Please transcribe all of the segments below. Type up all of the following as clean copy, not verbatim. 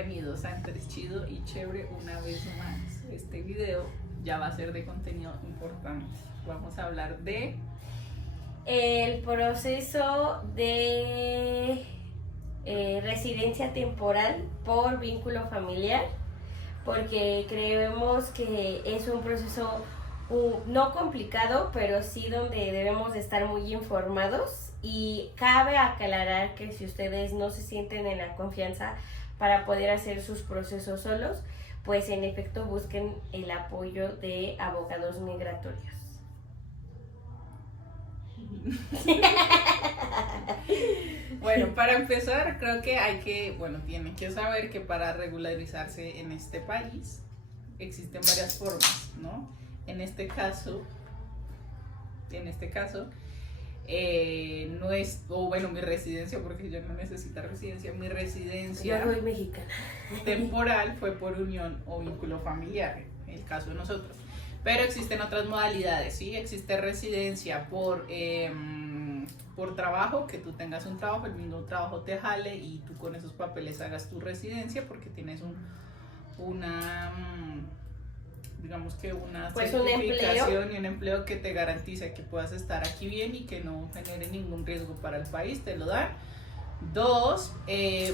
bienvenidos a Entre Chido y Chévere una vez más. Este video ya va a ser de contenido importante. Vamos a hablar de el proceso de residencia temporal por vínculo familiar, porque creemos que es un proceso no complicado, pero sí donde debemos de estar muy informados, y cabe aclarar que si ustedes no se sienten en la confianza para poder hacer sus procesos solos, pues en efecto busquen el apoyo de abogados migratorios. Bueno, para empezar, creo que tienen que saber que para regularizarse en este país existen varias formas, ¿no? En este caso, no es, mi residencia, porque yo no necesito residencia, mi residencia Yo soy mexicana temporal fue por unión o vínculo familiar, en el caso de nosotros. Pero existen otras modalidades, ¿sí? Existe residencia por trabajo, que tú tengas un trabajo, el mismo trabajo te jale y tú con esos papeles hagas tu residencia porque tienes una certificación y un empleo que te garantiza que puedas estar aquí bien y que no genere ningún riesgo para el país, te lo dan. 2,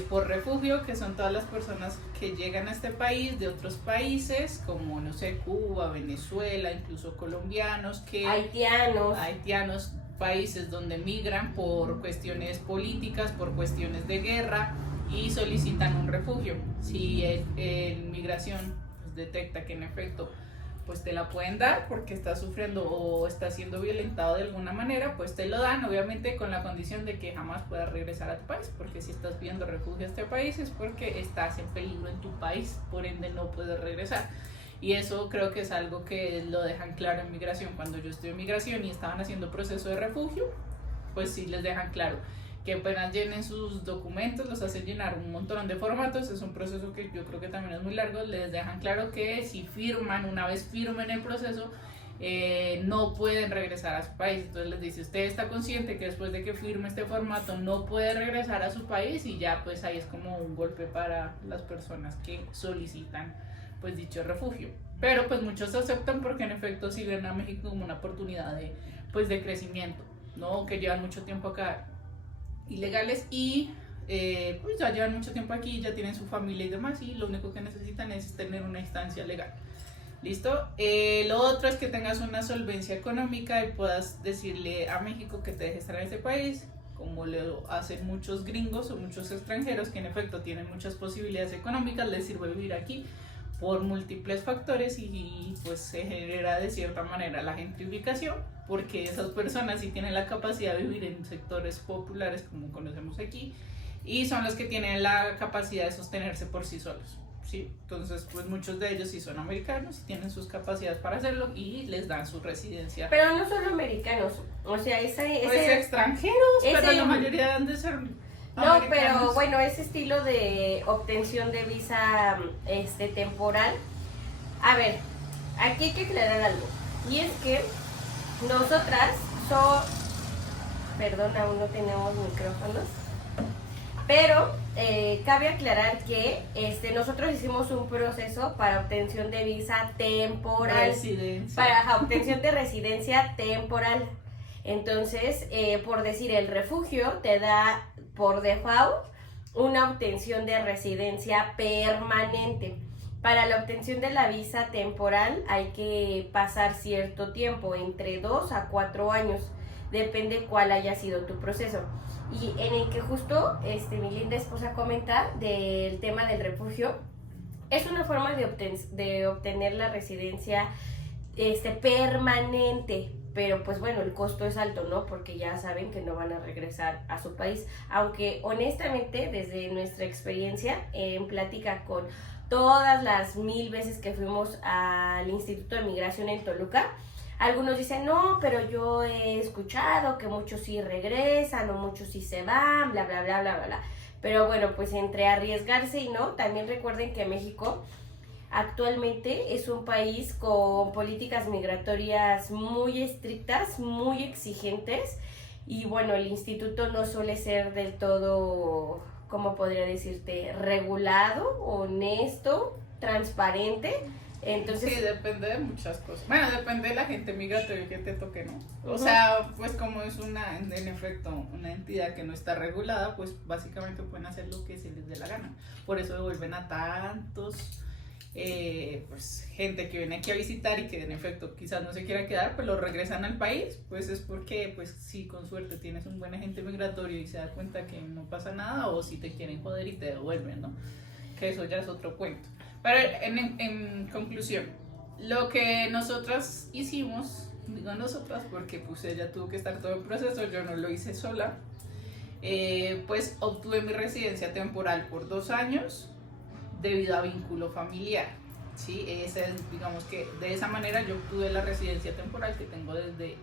por refugio, que son todas las personas que llegan a este país de otros países, como, no sé, Cuba, Venezuela, incluso colombianos, haitianos, países donde migran por cuestiones políticas, por cuestiones de guerra y solicitan un refugio. Si migración pues, detecta que en efecto pues te la pueden dar porque estás sufriendo o estás siendo violentado de alguna manera, pues te lo dan, obviamente con la condición de que jamás puedas regresar a tu país, porque si estás pidiendo refugio a este país es porque estás en peligro en tu país, por ende no puedes regresar. Y eso creo que es algo que lo dejan claro en migración. Cuando yo estuve en migración y estaban haciendo proceso de refugio, pues sí les dejan claro que apenas llenen sus documentos, los hacen llenar un montón de formatos, es un proceso que yo creo que también es muy largo, les dejan claro que si una vez firmen el proceso, no pueden regresar a su país. Entonces les dice, usted está consciente que después de que firme este formato no puede regresar a su país, y ya pues ahí es como un golpe para las personas que solicitan pues dicho refugio. Pero pues muchos aceptan porque en efecto sí ven a México como una oportunidad de crecimiento, ¿no? Que llevan mucho tiempo acá ilegales y pues ya llevan mucho tiempo aquí, ya tienen su familia y demás, y lo único que necesitan es tener una instancia legal. ¿Listo? Lo otro es que tengas una solvencia económica y puedas decirle a México que te deje estar en este país, como lo hacen muchos gringos o muchos extranjeros que en efecto tienen muchas posibilidades económicas, les sirve vivir aquí por múltiples factores y pues se genera de cierta manera la gentrificación, porque esas personas sí tienen la capacidad de vivir en sectores populares como conocemos aquí y son los que tienen la capacidad de sostenerse por sí solos, ¿sí? Entonces pues muchos de ellos sí son americanos y tienen sus capacidades para hacerlo y les dan su residencia. Pero no solo americanos, o sea, pues extranjeros, pero la mayoría han de ser... No, pero bueno, ese estilo de obtención de visa temporal. A ver, aquí hay que aclarar algo. Y es que nosotras perdón, aún no tenemos micrófonos. Pero cabe aclarar que nosotros hicimos un proceso para obtención de visa temporal. Para obtención de residencia temporal. Entonces, por decir, el refugio te da por default una obtención de residencia permanente. Para la obtención de la visa temporal hay que pasar cierto tiempo, entre 2 a 4 años, depende cuál haya sido tu proceso. Y en el que justo mi linda esposa comenta del tema del refugio, es una forma de obtener la residencia permanente. Pero pues bueno, el costo es alto, ¿no? Porque ya saben que no van a regresar a su país. Aunque honestamente, desde nuestra experiencia, en plática con todas las 1000 veces que fuimos al Instituto de Migración en Toluca, algunos dicen, no, pero yo he escuchado que muchos sí regresan o muchos sí se van, bla, bla, bla, bla, bla. Pero bueno, pues entre arriesgarse y no, también recuerden que México actualmente es un país con políticas migratorias muy estrictas, muy exigentes, y bueno, el instituto no suele ser del todo ¿cómo podría decirte? Regulado, honesto, transparente. Entonces, sí, depende de muchas cosas. Bueno, depende de la gente migratoria que te toque, ¿no? O sea, pues como es en efecto, una entidad que no está regulada, pues básicamente pueden hacer lo que se les dé la gana. Por eso devuelven a tantos, pues gente que viene aquí a visitar y que en efecto quizás no se quiera quedar, pues lo regresan al país, pues es porque, pues si con suerte tienes un buen agente migratorio y se da cuenta que no pasa nada, o si te quieren joder y te devuelven, ¿no? Que eso ya es otro cuento. Pero en conclusión, lo que nosotras hicimos, digo nosotras porque pues ella tuvo que estar todo el proceso, yo no lo hice sola, pues obtuve mi residencia temporal por 2 años debido a vínculo familiar, ¿sí? Digamos que de esa manera yo obtuve la residencia temporal que tengo desde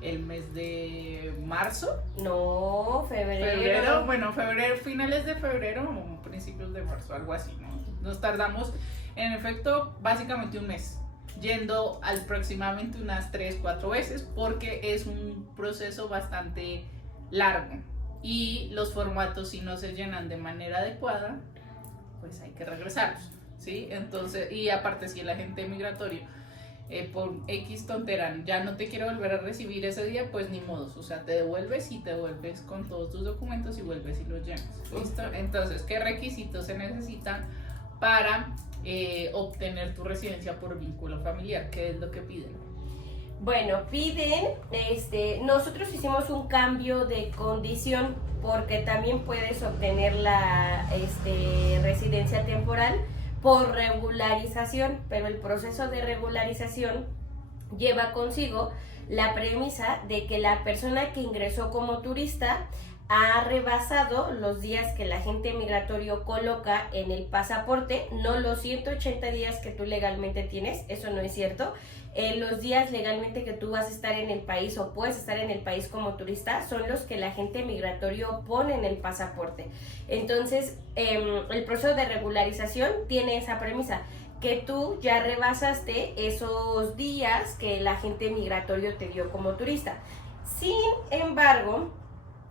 el mes de marzo. No, febrero. Bueno, finales de febrero o principios de marzo, algo así, ¿no? Nos tardamos, en efecto, básicamente un mes, yendo aproximadamente unas 3-4 veces, porque es un proceso bastante largo y los formatos, si no se llenan de manera adecuada, pues hay que regresarlos, ¿sí? Entonces, y aparte, si el agente migratorio por X tontera ya no te quiere volver a recibir ese día, pues ni modos, o sea, te devuelves con todos tus documentos y vuelves y los llenas, ¿listo? Entonces, ¿qué requisitos se necesitan para obtener tu residencia por vínculo familiar? ¿Qué es lo que piden? Bueno, piden, nosotros hicimos un cambio de condición porque también puedes obtener la residencia temporal por regularización, pero el proceso de regularización lleva consigo la premisa de que la persona que ingresó como turista ha rebasado los días que el agente migratorio coloca en el pasaporte, no los 180 días que tú legalmente tienes, eso no es cierto. Los días legalmente que tú vas a estar en el país o puedes estar en el país como turista son los que el agente migratorio pone en el pasaporte. Entonces, el proceso de regularización tiene esa premisa, que tú ya rebasaste esos días que el agente migratorio te dio como turista. Sin embargo,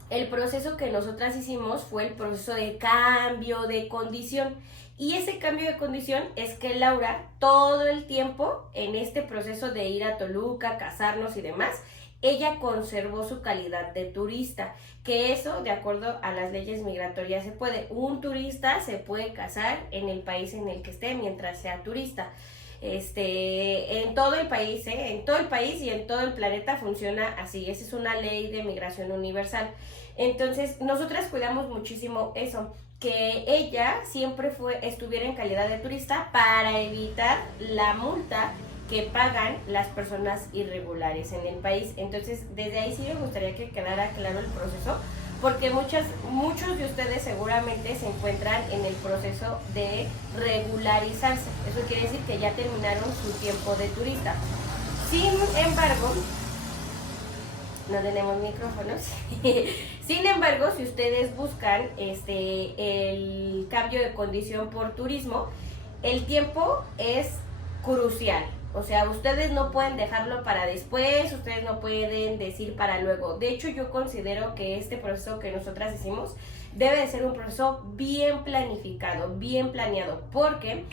el proceso que nosotras hicimos fue el proceso de cambio de condición. Y ese cambio de condición es que Laura, todo el tiempo en este proceso de ir a Toluca, casarnos y demás, ella conservó su calidad de turista, que eso, de acuerdo a las leyes migratorias, se puede. Un turista se puede casar en el país en el que esté mientras sea turista. En todo el país, en todo el país y en todo el planeta funciona así. Esa es una ley de migración universal. Entonces, nosotras cuidamos muchísimo eso, que ella siempre estuviera en calidad de turista para evitar la multa que pagan las personas irregulares en el país. Entonces, desde ahí sí me gustaría que quedara claro el proceso, porque muchos de ustedes seguramente se encuentran en el proceso de regularizarse. Eso quiere decir que ya terminaron su tiempo de turista. Sin embargo, no tenemos micrófonos. Sin embargo, si ustedes buscan el cambio de condición por turismo, el tiempo es crucial. O sea, ustedes no pueden dejarlo para después, ustedes no pueden decir para luego. De hecho, yo considero que este proceso que nosotras hicimos debe de ser un proceso bien planificado, bien planeado, porque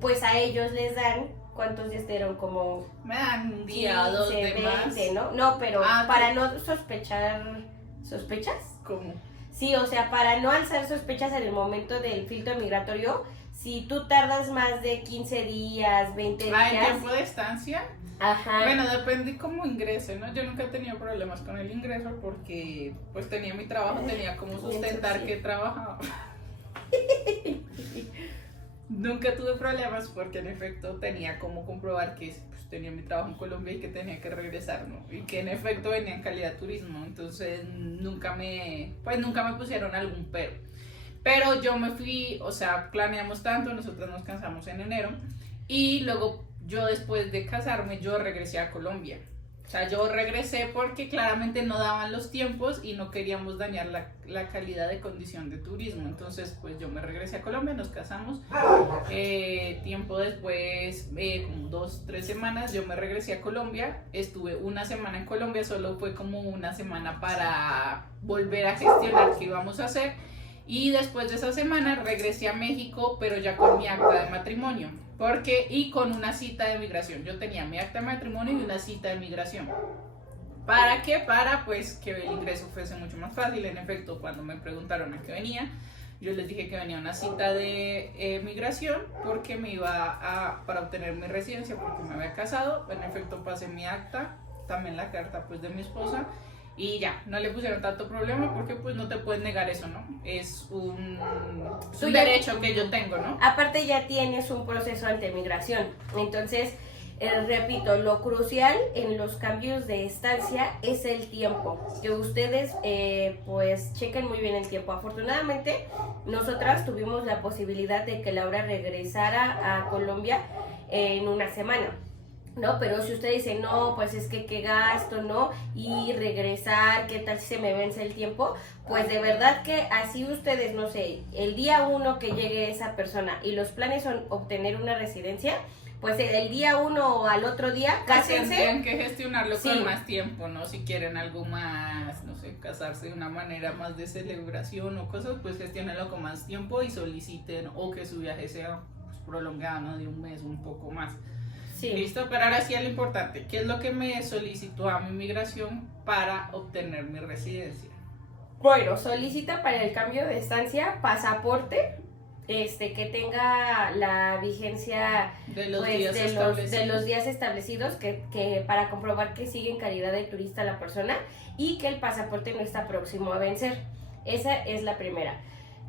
pues a ellos les dan, ¿cuántos días te dieron? Como me dan un día o 2 de 20, más, ¿no? No, pero para no sospechar. ¿Sospechas? ¿cómo? Sí, o sea, para no alzar sospechas en el momento del filtro migratorio, si tú tardas más de 15 días, 20 días... ¿El tiempo de estancia? Ajá. Bueno, depende cómo ingrese, ¿no? Yo nunca he tenido problemas con el ingreso porque pues tenía mi trabajo, tenía como sustentar que trabajaba. Nunca tuve problemas porque en efecto tenía como comprobar que pues, tenía mi trabajo en Colombia y que tenía que regresar, ¿no? Y que en efecto venía en calidad de turismo, entonces nunca me pusieron algún pero. Pero yo me fui, o sea, planeamos tanto, nosotros nos casamos en enero y luego yo después de casarme yo regresé a Colombia. O sea, yo regresé porque claramente no daban los tiempos y no queríamos dañar la calidad de condición de turismo. Entonces, pues yo me regresé a Colombia, nos casamos. Tiempo después, como 2-3 semanas, yo me regresé a Colombia. Estuve una semana en Colombia, solo fue como una semana para volver a gestionar qué íbamos a hacer. Y después de esa semana regresé a México, pero ya con mi acta de matrimonio, y con una cita de migración. Yo tenía mi acta de matrimonio y una cita de migración. ¿Para qué? Para pues que el ingreso fuese mucho más fácil. En efecto, cuando me preguntaron a qué venía, yo les dije que venía a una cita de migración porque me iba para obtener mi residencia, porque me había casado. En efecto, pasé mi acta, también la carta pues de mi esposa, y ya, no le pusieron tanto problema porque pues no te puedes negar eso, ¿no? Es un derecho que yo tengo, ¿no? Aparte ya tienes un proceso ante migración, entonces, repito, lo crucial en los cambios de estancia es el tiempo, que ustedes pues chequen muy bien el tiempo. Afortunadamente, nosotras tuvimos la posibilidad de que Laura regresara a Colombia en una semana, ¿no? Pero si usted dice, no, pues es que qué gasto, ¿no? Y regresar, ¿qué tal si se me vence el tiempo? Pues de verdad que así ustedes, no sé, el día 1 que llegue esa persona y los planes son obtener una residencia, pues el día 1 o al otro día, cásense. Tendrían que gestionarlo con más tiempo, ¿no? Si quieren algo más, no sé, casarse de una manera más de celebración o cosas, pues gestionenlo con más tiempo y soliciten, o que su viaje sea pues, prolongado, ¿no? De un mes, un poco más. Sí. Listo, pero ahora sí es lo importante. ¿Qué es lo que me solicitó a mi migración para obtener mi residencia? Bueno, solicita para el cambio de estancia pasaporte, que tenga la vigencia de los, pues, días establecidos, que para comprobar que sigue en calidad de turista la persona y que el pasaporte no está próximo a vencer. Esa es la primera.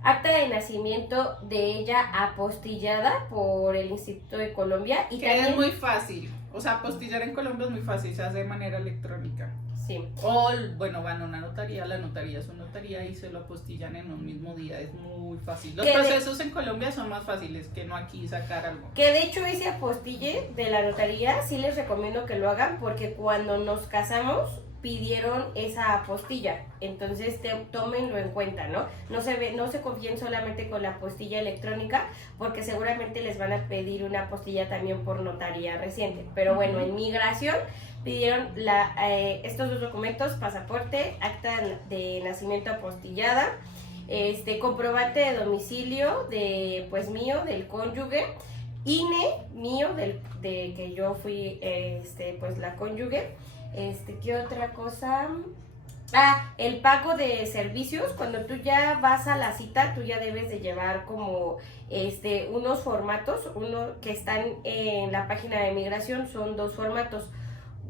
Acta de nacimiento de ella apostillada por el Instituto de Colombia. Y que también es muy fácil, o sea, apostillar en Colombia es muy fácil, se hace de manera electrónica. Sí. O, bueno, van a una notaría, la notaría es una notaría y se lo apostillan en un mismo día, es muy fácil. Los procesos en Colombia son más fáciles que no aquí sacar algo. Que de hecho ese apostille de la notaría sí les recomiendo que lo hagan, porque cuando nos casamos pidieron esa apostilla, entonces tómenlo en cuenta, ¿no? No se confíen solamente con la apostilla electrónica, porque seguramente les van a pedir una apostilla también por notaría reciente. Pero bueno, en migración pidieron estos dos documentos: pasaporte, acta de nacimiento apostillada, comprobante de domicilio pues mío, del cónyuge, INE mío, de que yo fui pues la cónyuge. ¿Qué otra cosa? El pago de servicios. Cuando tú ya vas a la cita, tú ya debes de llevar como unos formatos, uno que están en la página de migración, son 2 formatos.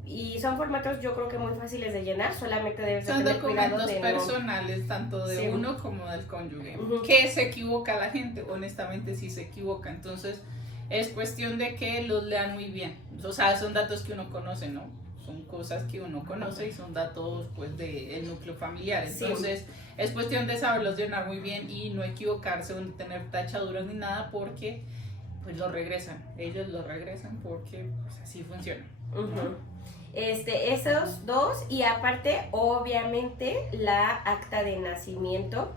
Y son formatos yo creo que muy fáciles de llenar, solamente debes de tener cuidado de Son documentos personales, tanto de uno como del cónyuge. Que se equivoca la gente, honestamente sí se equivoca, entonces es cuestión de que los lean muy bien. O sea, son datos que uno conoce, ¿no? Son cosas que uno conoce y son datos pues del núcleo familiar, entonces es cuestión de saberlos llenar muy bien y no equivocarse o no tener tachaduras ni nada, porque pues ellos lo regresan porque pues, así funciona, ¿no? Esos 2, y aparte obviamente la acta de nacimiento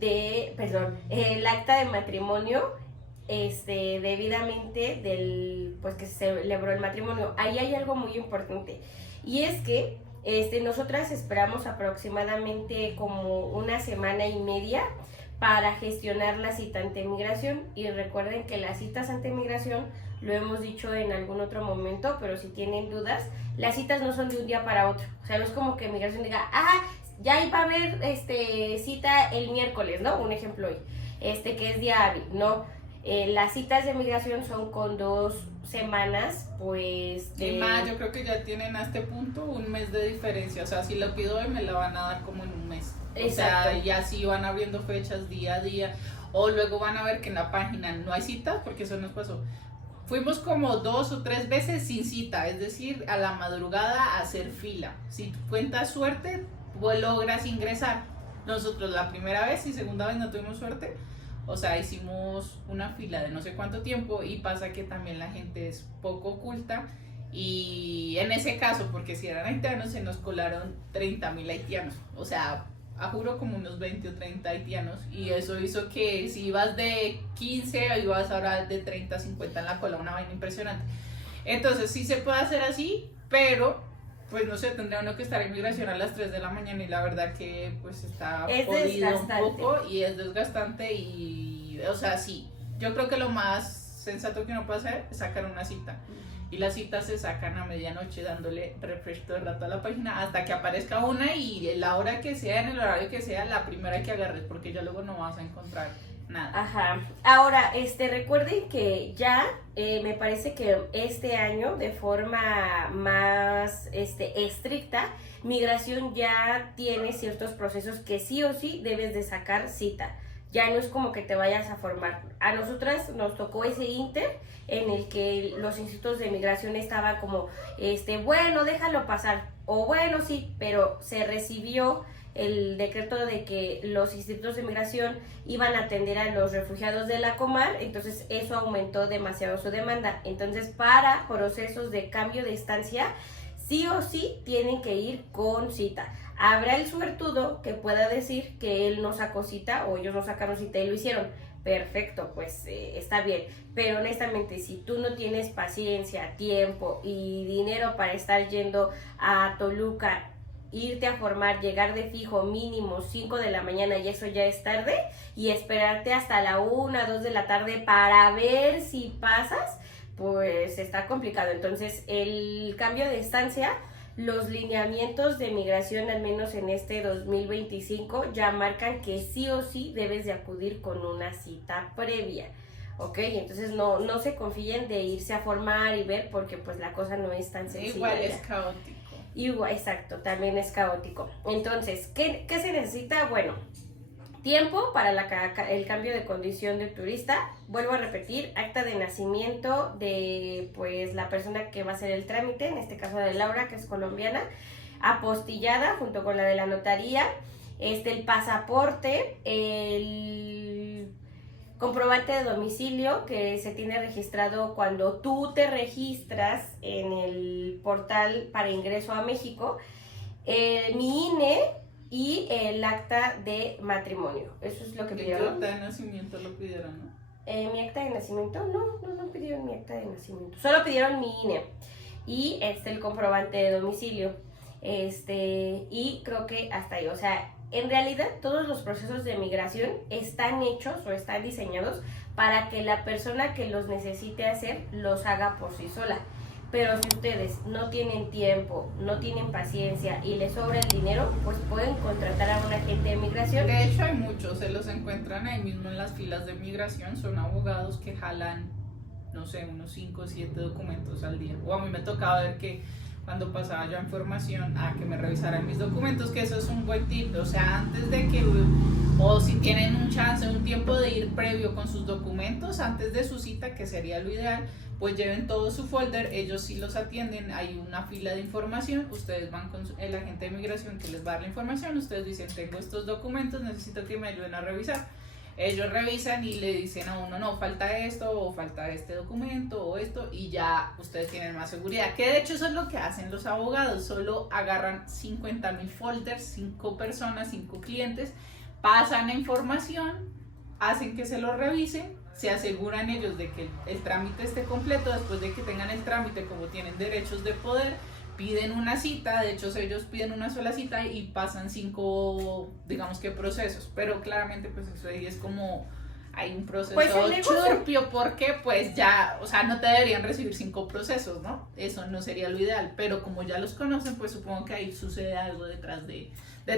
el acta de matrimonio debidamente pues que se celebró el matrimonio. Ahí hay algo muy importante, y es que nosotras esperamos aproximadamente como una semana y media para gestionar la cita ante migración. Y recuerden que las citas ante migración, lo hemos dicho en algún otro momento, pero si tienen dudas, las citas no son de un día para otro. O sea, no es como que migración diga, ya iba a haber cita el miércoles, ¿no? Un ejemplo hoy, que es día hábil, no. Las citas de migración son con 2 semanas, pues. Yo creo que ya tienen a este punto un mes de diferencia. O sea, si lo pido hoy, me la van a dar como en un mes. Exacto. O sea, ya sí van abriendo fechas día a día. O luego van a ver que en la página no hay citas, porque eso nos pasó. Fuimos como 2 o 3 veces sin cita, es decir, a la madrugada a hacer fila. Si cuentas suerte, pues logras ingresar. Nosotros la primera vez y segunda vez no tuvimos suerte. O sea, hicimos una fila de no sé cuánto tiempo, y pasa que también la gente es poco oculta, y en ese caso, porque si eran haitianos, se nos colaron 30,000 haitianos. O sea, a juro como unos 20 o 30 haitianos, y eso hizo que si ibas de 15 ibas ahora de 30 a 50 en la cola, una vaina impresionante. Entonces sí se puede hacer así, pero pues no sé, tendría uno que estar en migración a las 3 de la mañana y la verdad que pues está jodido un poco y es desgastante y, o sea, sí, yo creo que lo más sensato que uno puede hacer es sacar una cita. Y las citas se sacan a medianoche dándole refresh todo el rato a la página hasta que aparezca una y la hora que sea, en el horario que sea, la primera que agarres, porque ya luego no vas a encontrar nada. Ajá. Ahora, recuerden que ya me parece que este año, de forma más estricta, Migración ya tiene ciertos procesos que sí o sí debes de sacar cita. Ya no es como que te vayas a formar. A nosotras nos tocó ese inter en el que los institutos de migración estaban como, bueno, déjalo pasar, o bueno, sí, pero se recibió el decreto de que los institutos de migración iban a atender a los refugiados de la Comar, entonces eso aumentó demasiado su demanda. Entonces, para procesos de cambio de estancia, sí o sí tienen que ir con cita. Habrá el suertudo que pueda decir que él no sacó cita o ellos no sacaron cita y lo hicieron. Perfecto, pues está bien. Pero honestamente, si tú no tienes paciencia, tiempo y dinero para estar yendo a Toluca, irte a formar, llegar de fijo mínimo 5 de la mañana y eso ya es tarde, y esperarte hasta la 1, 2 de la tarde para ver si pasas, pues está complicado. Entonces, el cambio de estancia, los lineamientos de migración, al menos en este 2025, ya marcan que sí o sí debes de acudir con una cita previa, ¿ok? Entonces no se confíen de irse a formar y ver, porque pues la cosa no es tan sencilla. Igual es caótico. Igual, exacto, también es caótico. Entonces, ¿qué se necesita? Bueno, tiempo para el cambio de condición de turista. Vuelvo a repetir, acta de nacimiento de pues la persona que va a hacer el trámite, en este caso de Laura, que es colombiana, apostillada junto con la de la notaría, el pasaporte, el comprobante de domicilio que se tiene registrado cuando tú te registras en el portal para ingreso a México, mi INE y el acta de matrimonio. Eso es lo que pidieron. ¿Tu acta de nacimiento lo pidieron, no? Mi acta de nacimiento, no pidieron mi acta de nacimiento. Solo pidieron mi INE y el comprobante de domicilio. Y creo que hasta ahí. O sea, en realidad todos los procesos de migración están hechos o están diseñados para que la persona que los necesite hacer los haga por sí sola. Pero si ustedes no tienen tiempo, no tienen paciencia y les sobra el dinero, pues pueden contratar a un agente de migración. De hecho, hay muchos, se los encuentran ahí mismo en las filas de migración. Son abogados que jalan, no sé, unos 5 o 7 documentos al día. O a mí me tocaba ver que cuando pasaba yo en formación a que me revisaran mis documentos, que eso es un buen tip. O sea, antes de que, o si tienen un chance, un tiempo de ir previo con sus documentos, antes de su cita, que sería lo ideal, pues lleven todo su folder, ellos sí los atienden, hay una fila de información, ustedes van con el agente de migración que les va a dar la información, ustedes dicen, tengo estos documentos, necesito que me ayuden a revisar. Ellos revisan y le dicen a uno, no, falta esto, o falta este documento, o esto, y ya ustedes tienen más seguridad. Que de hecho eso es lo que hacen los abogados, solo agarran 50,000 folders, 5 personas, 5 clientes, pasan la información, hacen que se lo revisen, se aseguran ellos de que el trámite esté completo. Después de que tengan el trámite, como tienen derechos de poder, piden una cita. De hecho, ellos piden una sola cita y pasan 5, digamos que procesos, pero claramente pues eso ahí es como hay un proceso pues churpio, porque pues ya, o sea, no te deberían recibir 5 procesos, ¿no? Eso no sería lo ideal, pero como ya los conocen, pues supongo que ahí sucede algo detrás de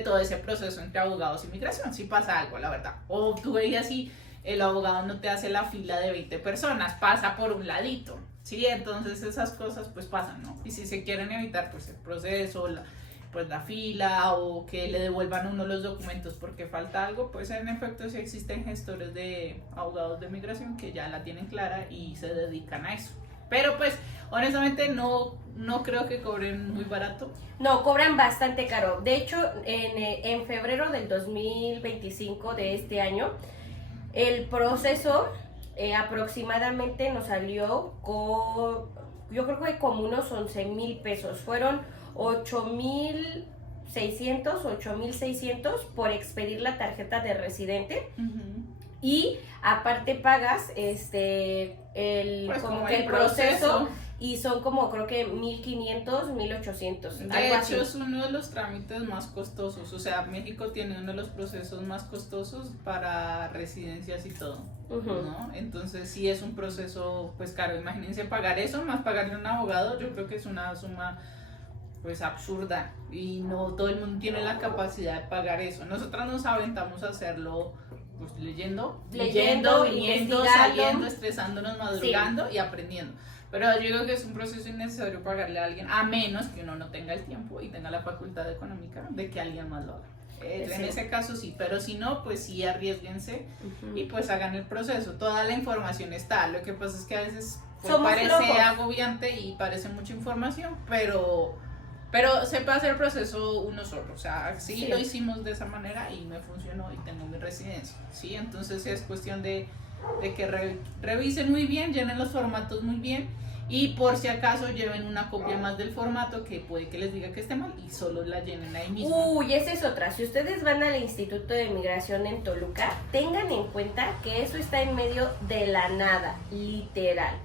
todo ese proceso entre abogados y migración, si pasa algo, la verdad. O tú veías así, el abogado no te hace la fila de 20 personas, pasa por un ladito, ¿sí? Entonces esas cosas pues pasan, ¿no? Y si se quieren evitar pues el proceso, la fila, o que le devuelvan a uno los documentos porque falta algo, pues en efecto sí existen gestores de abogados de migración que ya la tienen clara y se dedican a eso. Pero pues honestamente no creo que cobren muy barato. No, cobran bastante caro. De hecho, en febrero del 2025 de este año, el proceso aproximadamente nos salió yo creo que como unos 11,000 pesos. Fueron 8,600, 8,600 por expedir la tarjeta de residente. Uh-huh. Y aparte pagas pues como que el proceso y son como creo que 1.500, 1.800. De hecho es uno de los trámites más costosos, o sea, México tiene uno de los procesos más costosos para residencias y todo, ¿no? Entonces sí es un proceso pues caro, imagínense pagar eso más pagarle a un abogado, yo creo que es una suma pues absurda y no todo el mundo tiene la capacidad de pagar eso. Nosotras nos aventamos a hacerlo pues leyendo, viniendo, saliendo, estresándonos, madrugando y aprendiendo. Pero yo digo que es un proceso innecesario pagarle a alguien, a menos que uno no tenga el tiempo y tenga la facultad económica de que alguien más lo haga. En ese caso sí, pero si no, pues sí arriesguense y pues hagan el proceso. Toda la información está, lo que pasa es que a veces pues, parece agobiante y parece mucha información, pero se puede hacer el proceso uno solo, o sea, sí lo hicimos de esa manera y me funcionó y tengo mi residencia, ¿sí? Entonces es cuestión de que revisen muy bien, llenen los formatos muy bien y por si acaso lleven una copia más del formato que puede que les diga que esté mal y solo la llenen ahí mismo. Uy, esa es otra, si ustedes van al Instituto de Migración en Toluca, tengan en cuenta que eso está en medio de la nada, literal.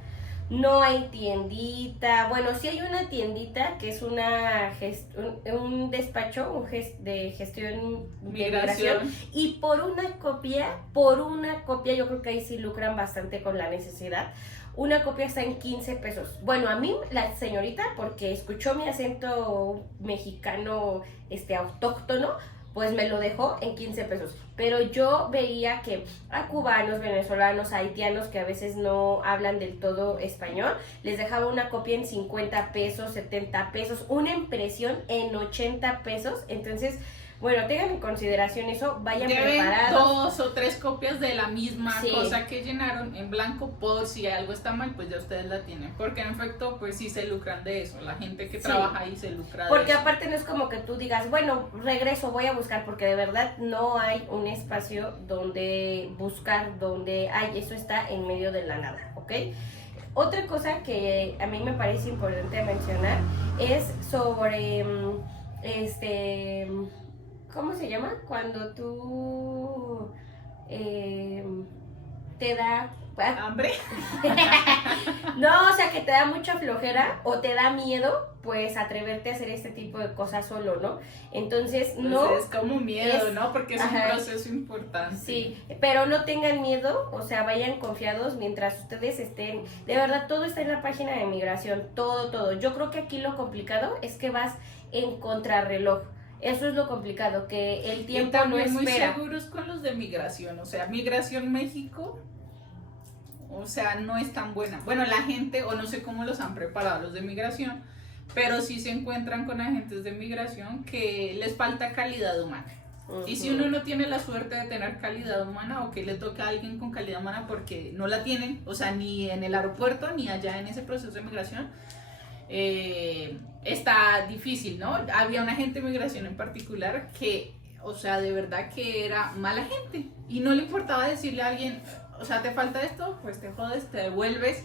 No hay tiendita, bueno, sí hay una tiendita que es un despacho de gestión de migración y por una copia yo creo que ahí sí lucran bastante con la necesidad. Una copia está en 15 pesos. Bueno, a mí la señorita, porque escuchó mi acento mexicano autóctono, pues me lo dejó en 15 pesos. Pero yo veía que a cubanos, venezolanos, haitianos que a veces no hablan del todo español, les dejaba una copia en 50 pesos, 70 pesos, una impresión en 80 pesos. Entonces, bueno, tengan en consideración eso, vayan preparados. 2 o 3 copias de la misma cosa que llenaron en blanco, por si algo está mal, pues ya ustedes la tienen. Porque en efecto, pues sí se lucran de eso, la gente que trabaja ahí se lucra de porque eso. Porque aparte no es como que tú digas, bueno, regreso, voy a buscar, porque de verdad no hay un espacio donde buscar, donde eso está en medio de la nada, ¿ok? Otra cosa que a mí me parece importante mencionar es sobre, ¿cómo se llama? Cuando tú te da... ¿Hambre? No, o sea, que te da mucha flojera o te da miedo, pues atreverte a hacer este tipo de cosas solo, ¿no? Entonces, pues no... es como miedo, ¿no? Porque es un proceso importante. Sí, pero no tengan miedo, o sea, vayan confiados mientras ustedes estén... De verdad, todo está en la página de migración, todo. Yo creo que aquí lo complicado es que vas en contrarreloj. Eso es lo complicado, que el tiempo no espera. Muy seguros con los de migración, o sea, Migración México, o sea, no es tan buena. Bueno, la gente, o no sé cómo los han preparado los de migración, pero sí se encuentran con agentes de migración que les falta calidad humana. Y si uno no tiene la suerte de tener calidad humana o que le toca a alguien con calidad humana porque no la tienen, o sea, ni en el aeropuerto ni allá en ese proceso de migración, está difícil, ¿no? Había un agente de migración en particular que, o sea, de verdad que era mala gente y no le importaba decirle a alguien, o sea, te falta esto, pues te jodes, te devuelves.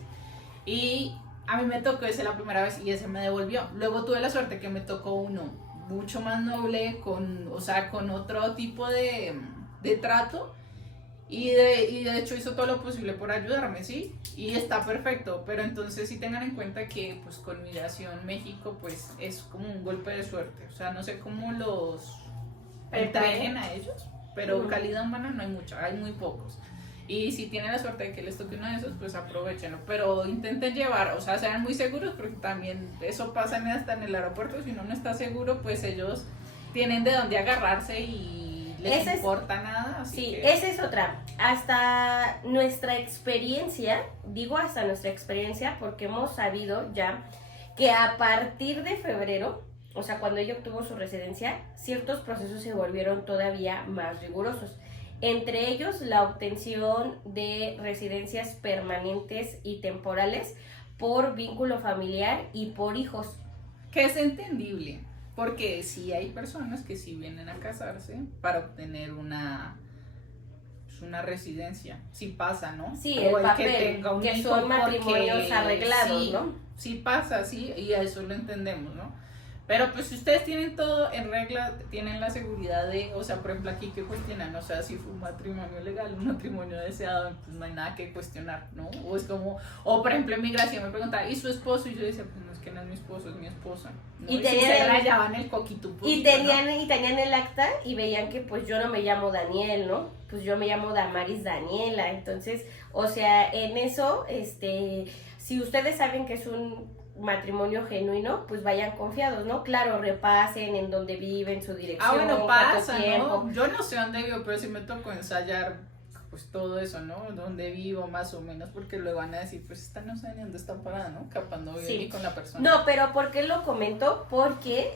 Y a mí me tocó ese la primera vez y ese me devolvió. Luego tuve la suerte que me tocó uno mucho más noble, con otro tipo de trato. Y de hecho hizo todo lo posible por ayudarme, ¿sí? Y está perfecto, pero entonces sí tengan en cuenta que pues con Migración México pues es como un golpe de suerte, o sea, no sé cómo los entrenen a ellos, pero calidad humana no hay mucha, hay muy pocos. Y si tienen la suerte de que les toque uno de esos, pues aprovechenlo, pero intenten llevar, o sea, sean muy seguros, porque también eso pasa hasta en el aeropuerto, si uno no está seguro, pues ellos tienen de dónde agarrarse y les importa nada. Así que... esa es otra. Hasta nuestra experiencia, porque hemos sabido ya que a partir de febrero, o sea, cuando ella obtuvo su residencia, ciertos procesos se volvieron todavía más rigurosos. Entre ellos, la obtención de residencias permanentes y temporales por vínculo familiar y por hijos. Que es entendible. Porque sí hay personas que sí vienen a casarse para obtener una residencia. Sí pasa, ¿no? Sí, o el papel, que tenga un hijo son matrimonios arreglados, sí, ¿no? Sí pasa, sí, y a eso lo entendemos, ¿no? Pero pues si ustedes tienen todo en regla, tienen la seguridad de, o sea, por ejemplo aquí que cuestionan, o sea, si fue un matrimonio legal, un matrimonio deseado, pues no hay nada que cuestionar, ¿no? O es como, o por ejemplo en migración me preguntaba, ¿y su esposo? Y yo decía, pues no es que no es mi esposo, es mi esposa, ¿no? Y si se rayaban el coquito un poquito, y tenían el acta y veían que pues yo no me llamo Daniel, ¿no? Pues yo me llamo Damaris Daniela, entonces, o sea, en eso, si ustedes saben que es un matrimonio genuino, pues vayan confiados, ¿no? Claro, repasen en dónde viven, su dirección, bueno, pasa, tiempo. ¿no? Yo no sé dónde vivo, pero sí me tocó ensayar pues todo eso, ¿no? Dónde vivo más o menos, porque luego van a decir, pues esta no sabe ni dónde está parada, ¿no? Capaz no vive ni con la persona. No, pero ¿por qué lo comento? Porque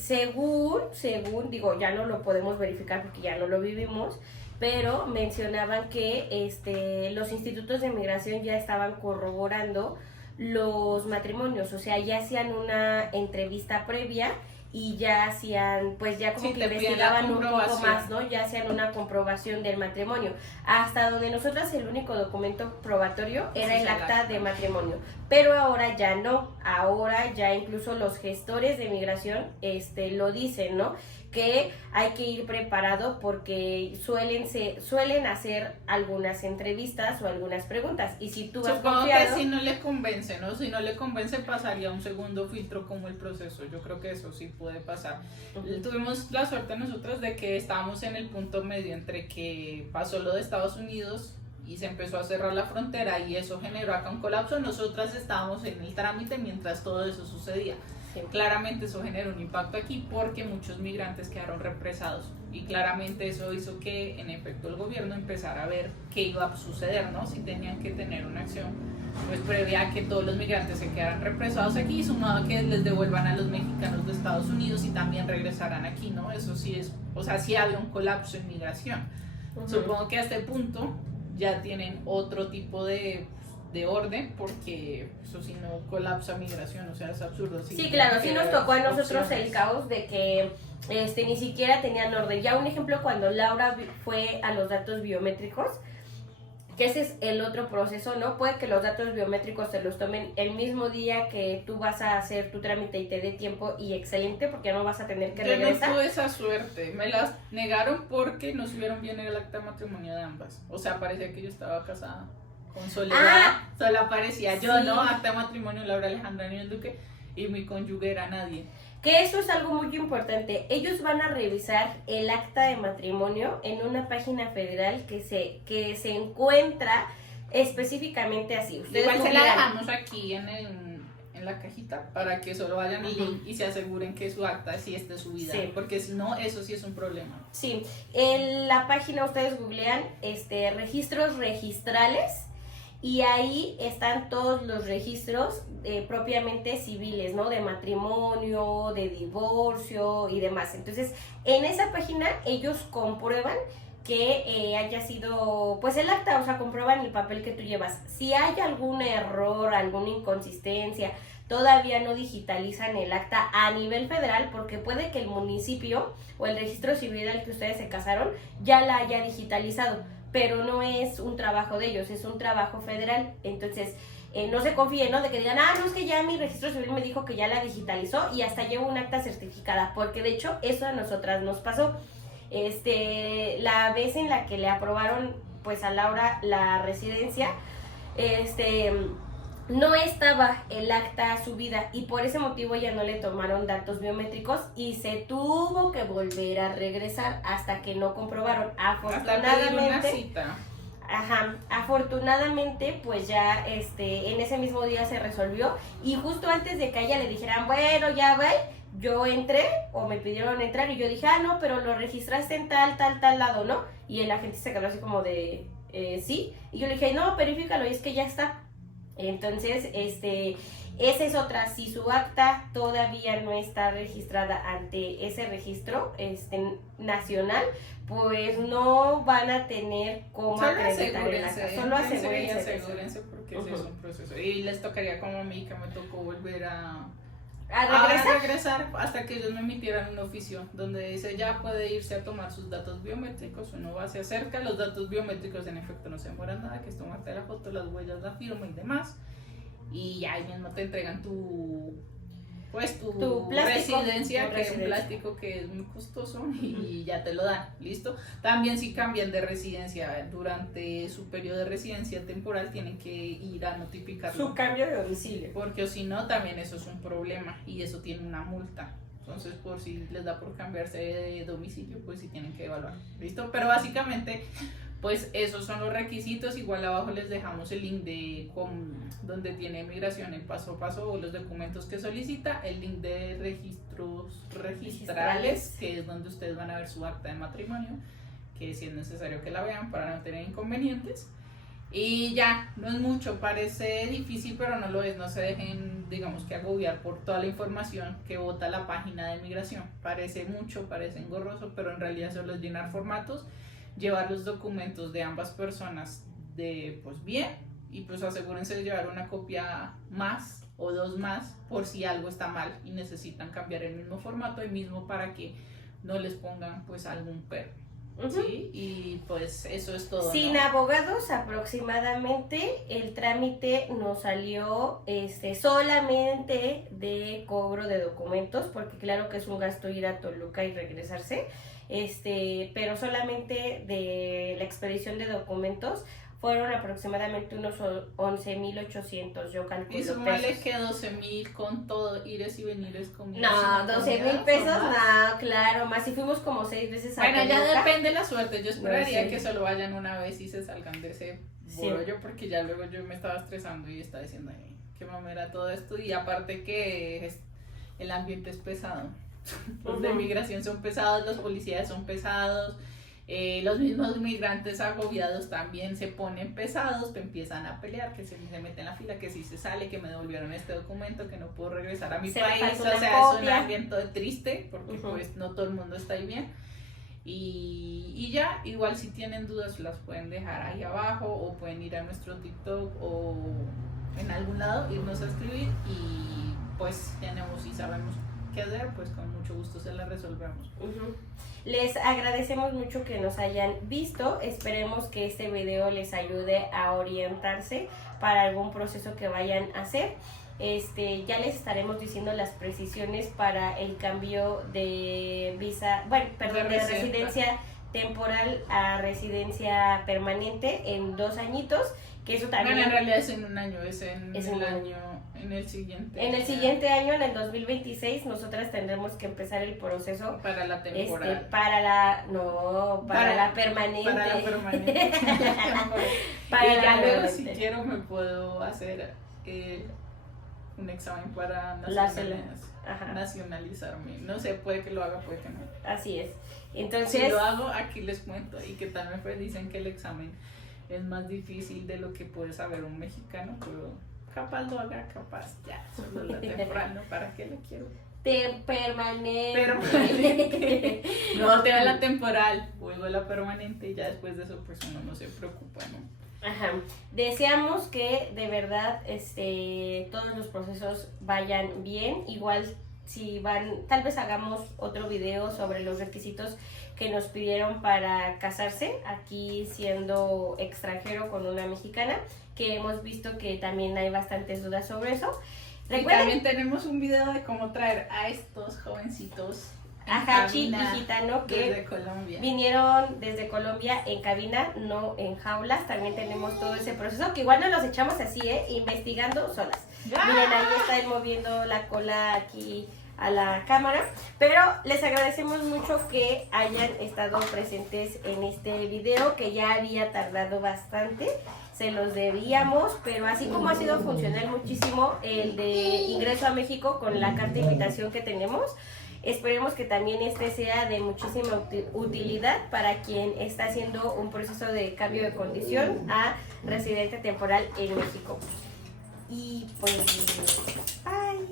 según, digo, ya no lo podemos verificar porque ya no lo vivimos, pero mencionaban que los institutos de migración ya estaban corroborando los matrimonios, o sea, ya hacían una entrevista previa y ya hacían, pues ya como que investigaban un poco más, ¿no? Ya hacían una comprobación del matrimonio. Hasta donde nosotras el único documento probatorio era el acta de matrimonio, pero ahora ya no, ahora ya incluso los gestores de migración lo dicen, ¿no? Que hay que ir preparado porque suelen hacer algunas entrevistas o algunas preguntas, y si tú vas supongo confiado, que si no le convence, ¿no? Si no le convence pasaría a un segundo filtro como el proceso. Yo creo que eso sí puede pasar. Tuvimos la suerte nosotros de que estábamos en el punto medio entre que pasó lo de Estados Unidos y se empezó a cerrar la frontera y eso generó acá un colapso. Nosotras estábamos en el trámite mientras todo eso sucedía. Sí. Claramente eso generó un impacto aquí porque muchos migrantes quedaron represados y claramente eso hizo que en efecto el gobierno empezara a ver qué iba a suceder, ¿no? Si tenían que tener una acción pues previa a que todos los migrantes se quedaran represados aquí, sumado a que les devuelvan a los mexicanos de Estados Unidos y también regresaran aquí, ¿no? Eso sí es, o sea, sí había un colapso en migración. Supongo que a este punto ya tienen otro tipo de orden, porque eso sí no colapsa migración, o sea, es absurdo. Sí, claro, sí nos tocó a nosotros el caos de que ni siquiera tenían orden. Ya un ejemplo, cuando Laura fue a los datos biométricos, que ese es el otro proceso, ¿no? Puede que los datos biométricos te los tomen el mismo día que tú vas a hacer tu trámite y te dé tiempo, y excelente, porque no vas a tener que regresar. Yo no tuve esa suerte, me las negaron porque no subieron bien el acta de matrimonio de ambas, o sea, parecía que yo estaba casada con Soledad, solo aparecía yo, sí. ¿No? Acta de matrimonio Laura Alejandra Núñez Duque y mi cónyuge era nadie. Que eso es algo muy importante. Ellos van a revisar el acta de matrimonio en una página federal que se encuentra específicamente así. Ustedes igual se la dejamos aquí en la cajita para que solo vayan al link y se aseguren que su acta sí esté subida, sí. Porque si no, eso sí es un problema. Sí, en la página ustedes googlean registros registrales y ahí están todos los registros propiamente civiles, ¿no? De matrimonio, de divorcio y demás. Entonces, en esa página ellos comprueban que haya sido, pues el acta, o sea, comprueban el papel que tú llevas. Si hay algún error, alguna inconsistencia, todavía no digitalizan el acta a nivel federal, porque puede que el municipio o el registro civil al que ustedes se casaron ya la haya digitalizado, pero no es un trabajo de ellos, es un trabajo federal. Entonces, no se confíen, ¿no? De que digan, no, es que ya mi registro civil me dijo que ya la digitalizó y hasta llevo un acta certificada, porque de hecho eso a nosotras nos pasó. La vez en la que le aprobaron pues a Laura la residencia, no estaba el acta subida y por ese motivo ya no le tomaron datos biométricos y se tuvo que volver a regresar hasta que no comprobaron. Afortunadamente pues ya en ese mismo día se resolvió, y justo antes de que a ella le dijeran, bueno, ya va, yo entré o me pidieron entrar y yo dije, no, pero lo registraste en tal lado, ¿no? Y el agente se quedó así como de, sí, y yo le dije, no, verifícalo, y es que ya está. Entonces, esa es otra. Si su acta todavía no está registrada ante ese registro nacional, pues no van a tener cómo acreditar el acta. Solo asegúrense porque ese es un proceso. Y les tocaría, como a mí, que me tocó volver a regresar hasta que ellos me emitieran un oficio donde dice ya puede irse a tomar sus datos biométricos. Uno va, se acerca, los datos biométricos en efecto no se demoran nada, que es tomarte la foto, las huellas, la firma y demás, y ya ahí mismo te entregan tu pues tu plástico, residencia, que es un plástico que es muy costoso y ya te lo dan, ¿listo? También si cambian de residencia durante su periodo de residencia temporal tienen que ir a notificarlo. Su cambio de domicilio. Porque si no también eso es un problema y eso tiene una multa. Entonces por si les da por cambiarse de domicilio, pues sí tienen que evaluar, ¿listo? Pero básicamente pues esos son los requisitos. Igual abajo les dejamos el link de donde tiene migración en paso a paso o los documentos que solicita, el link de registros registrales, que es donde ustedes van a ver su acta de matrimonio, que si es necesario que la vean para no tener inconvenientes. Y ya, no es mucho, parece difícil pero no lo es, no se dejen, digamos que agobiar por toda la información que bota la página de migración. Parece mucho, parece engorroso, pero en realidad solo es llenar formatos, llevar los documentos de ambas personas pues bien, y pues asegúrense de llevar una copia más o dos más por si algo está mal y necesitan cambiar el mismo formato y mismo para que no les pongan pues algún pero. Sí, y pues eso es todo. Sin abogados aproximadamente el trámite nos salió solamente de cobro de documentos, porque claro que es un gasto ir a Toluca y regresarse, pero solamente de la expedición de documentos fueron aproximadamente unos 11,800, yo calculo. Y súmale que 12,000 con todo, ires y venires conmigo. No, 12,000 pesos, no, claro, más si fuimos como 6 veces a Bueno, Toluca. ya depende de la suerte, yo esperaría No sé. que solo vayan una vez y se salgan de ese bollo, porque ya luego yo me estaba estresando y estaba diciendo, ay, qué mamera todo esto, y aparte que el ambiente es pesado. Los de migración son pesados, los policías son pesados, los mismos migrantes agobiados también se ponen pesados, que empiezan a pelear, que se meten en la fila, que si se sale, que me devolvieron este documento, que no puedo regresar a mi país, o sea, es un ambiente triste, porque pues no todo el mundo está ahí bien. Y ya, igual si tienen dudas las pueden dejar ahí abajo, o pueden ir a nuestro TikTok o en algún lado, irnos a escribir, y pues tenemos y sabemos qué hacer, pues con mucho gusto se la resolvemos. Les agradecemos mucho que nos hayan visto, esperemos que este video les ayude a orientarse para algún proceso que vayan a hacer. Ya les estaremos diciendo las precisiones para el cambio de visa, de residencia temporal a residencia permanente en 2 añitos, que eso también... Bueno, en realidad es en un año, es en el siguiente. En el siguiente año, en el 2026, nosotras tendremos que empezar el proceso para la temporal. Para la permanente. Para la permanente. Para y la ya luego permanente. Si quiero me puedo hacer un examen para nacionalizarme. No sé, puede que lo haga, puede que no. Así es. Entonces, si lo hago, aquí les cuento. Y que tal me dicen que el examen es más difícil de lo que puede saber un mexicano, pero capaz lo haga, capaz ya, solo la temporal, ¿no? ¿Para qué lo quiero? Permanente. No, te da la temporal, vuelvo a la permanente y ya después de eso pues uno no se preocupa, ¿no? Ajá. Deseamos que de verdad todos los procesos vayan bien. Igual si tal vez hagamos otro video sobre los requisitos que nos pidieron para casarse, aquí siendo extranjero con una mexicana, que hemos visto que también hay bastantes dudas sobre eso. Y también tenemos un video de cómo traer a estos jovencitos a Hachi y Gitano, que desde Colombia. Vinieron desde Colombia en cabina, no en jaulas. También tenemos todo ese proceso, que igual no los echamos así, investigando solas. ¡Ah! Miren, ahí está él moviendo la cola aquí a la cámara, pero les agradecemos mucho que hayan estado presentes en este video, que ya había tardado bastante, se los debíamos, pero así como ha sido funcional muchísimo el de ingreso a México con la carta de invitación que tenemos, esperemos que también sea de muchísima utilidad para quien está haciendo un proceso de cambio de condición a residente temporal en México. Y pues, bye.